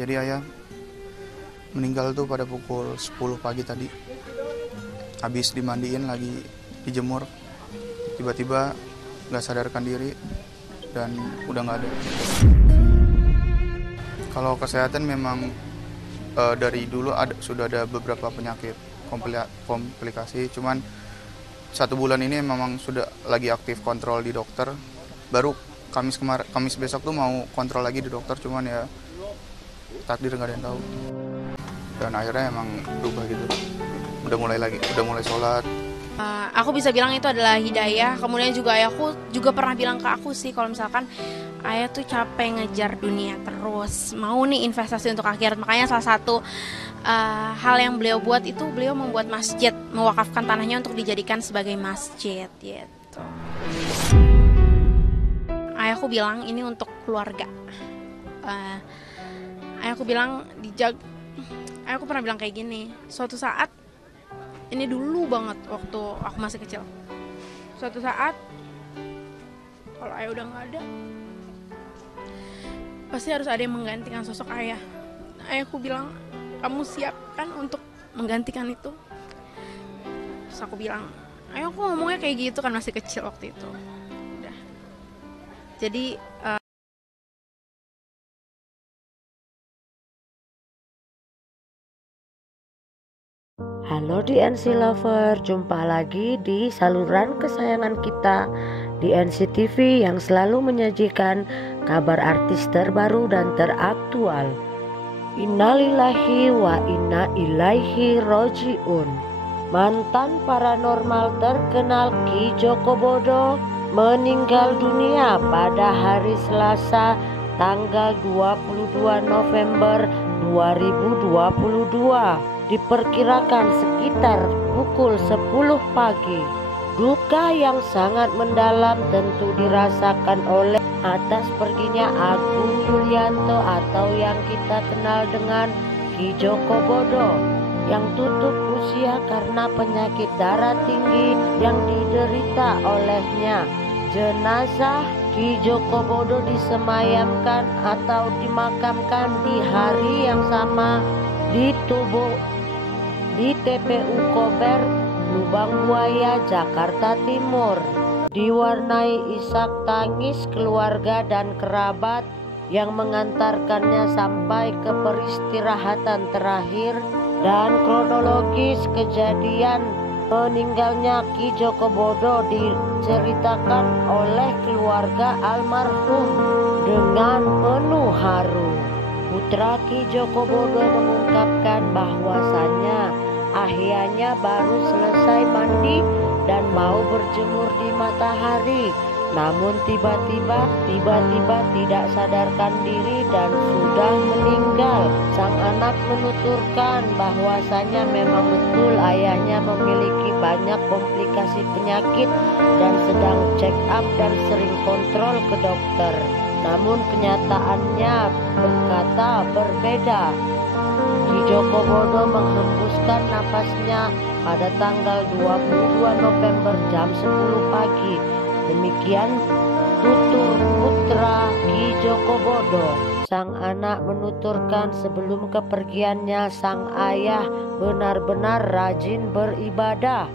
Jadi ayah meninggal tuh pada pukul 10 pagi tadi. Habis dimandiin lagi dijemur, tiba-tiba nggak sadarkan diri dan udah nggak ada. Kalau kesehatan memang dari dulu sudah ada beberapa penyakit komplikasi, cuman 1 bulan ini memang sudah lagi aktif kontrol di dokter. Baru Kamis besok tuh mau kontrol lagi di dokter, cuman ya takdir nggak ada yang tahu. Dan akhirnya emang berubah gitu. Udah mulai sholat. Aku bisa bilang itu adalah hidayah. Kemudian juga ayahku juga pernah bilang ke aku sih, kalau misalkan ayah tuh capek ngejar dunia terus, mau nih investasi untuk akhirat. Makanya salah satu hal yang beliau buat itu, beliau membuat masjid, mewakafkan tanahnya untuk dijadikan sebagai masjid gitu. Ayahku bilang ini untuk keluarga. Ayahku bilang ayahku pernah bilang kayak gini, suatu saat, ini dulu banget waktu aku masih kecil, suatu saat kalau ayah udah gak ada, pasti harus ada yang menggantikan sosok ayah. Ayahku bilang, kamu siap kan untuk menggantikan itu? Terus aku bilang, ayahku ngomongnya kayak gitu kan masih kecil waktu itu. Udah. Jadi Halo DNC Lover, jumpa lagi di saluran kesayangan kita DNC TV yang selalu menyajikan kabar artis terbaru dan teraktual. Innalillahi wa inna ilaihi rojiun. Mantan paranormal terkenal Ki Joko Bodo meninggal dunia pada hari Selasa tanggal 22 November 2022. Diperkirakan sekitar pukul 10 pagi. Duka yang sangat mendalam tentu dirasakan oleh atas perginya Agung Yulianto atau yang kita kenal dengan Ki Joko Bodo, yang tutup usia karena penyakit darah tinggi yang diderita olehnya. Jenazah Ki Joko Bodo disemayamkan atau dimakamkan di hari yang sama di TPU Kober, Lubang Buaya, Jakarta Timur. Diwarnai isak tangis keluarga dan kerabat yang mengantarkannya sampai ke peristirahatan terakhir, dan kronologis kejadian meninggalnya Ki Joko Bodo diceritakan oleh keluarga almarhum dengan penuh haru. Putra Ki Joko Bodo mengungkapkan bahwasannya ayahnya baru selesai mandi dan mau berjemur di matahari, namun tiba-tiba tidak sadarkan diri dan sudah meninggal. Sang anak menuturkan bahwasannya memang betul ayahnya memiliki banyak komplikasi penyakit dan sedang check up dan sering kontrol ke dokter. Namun kenyataannya berkata berbeda. Ki Joko Bodo menghembuskan napasnya pada tanggal 22 November jam 10 pagi. Demikian tutur putra Ki Joko Bodo. Sang anak menuturkan sebelum kepergiannya sang ayah benar-benar rajin beribadah,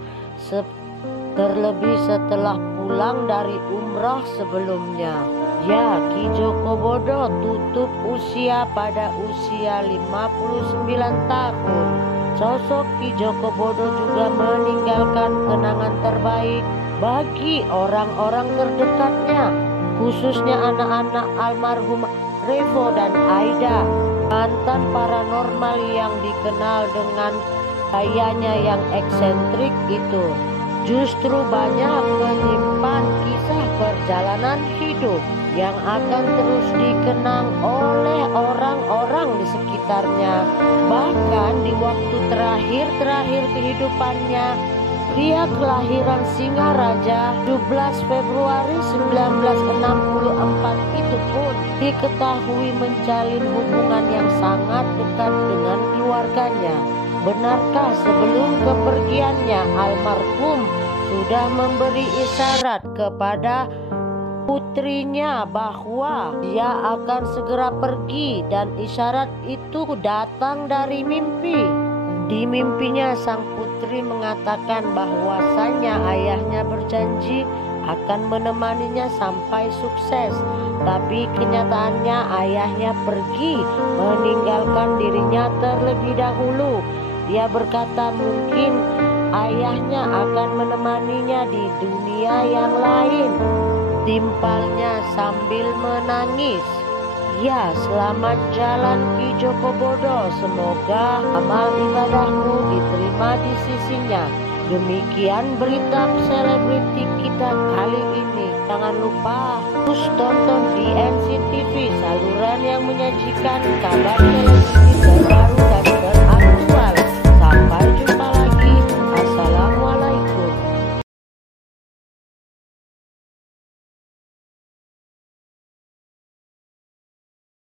terlebih setelah pulang dari umrah sebelumnya. Ya, Ki Joko Bodo tutup usia pada usia 59 tahun. Sosok Ki Joko Bodo juga meninggalkan kenangan terbaik bagi orang-orang terdekatnya, khususnya anak-anak almarhum Revo dan Aida, mantan paranormal yang dikenal dengan gayanya yang eksentrik itu. Justru banyak menyimpan kisah perjalanan hidup yang akan terus dikenang oleh orang-orang di sekitarnya. Bahkan di waktu terakhir kehidupannya, pria kelahiran Singaraja 17 Februari 1964 itu pun diketahui menjalin hubungan yang sangat dekat dengan keluarganya. Benarkah sebelum kepergiannya almarhum sudah memberi isyarat kepada putrinya bahwa dia akan segera pergi, dan isyarat itu datang dari mimpi. Di mimpinya sang putri mengatakan bahwasannya ayahnya berjanji akan menemaninya sampai sukses, tapi kenyataannya ayahnya pergi meninggalkan dirinya terlebih dahulu. Dia berkata mungkin ayahnya akan menemaninya di dunia yang lain. Timpalnya sambil menangis. Ya, selamat jalan Ki Joko Bodo. Semoga amal ibadahmu diterima di sisinya. Demikian berita selebriti kita kali ini. Jangan lupa terus tonton di NCTV, saluran yang menyajikan kabar televisi terbaru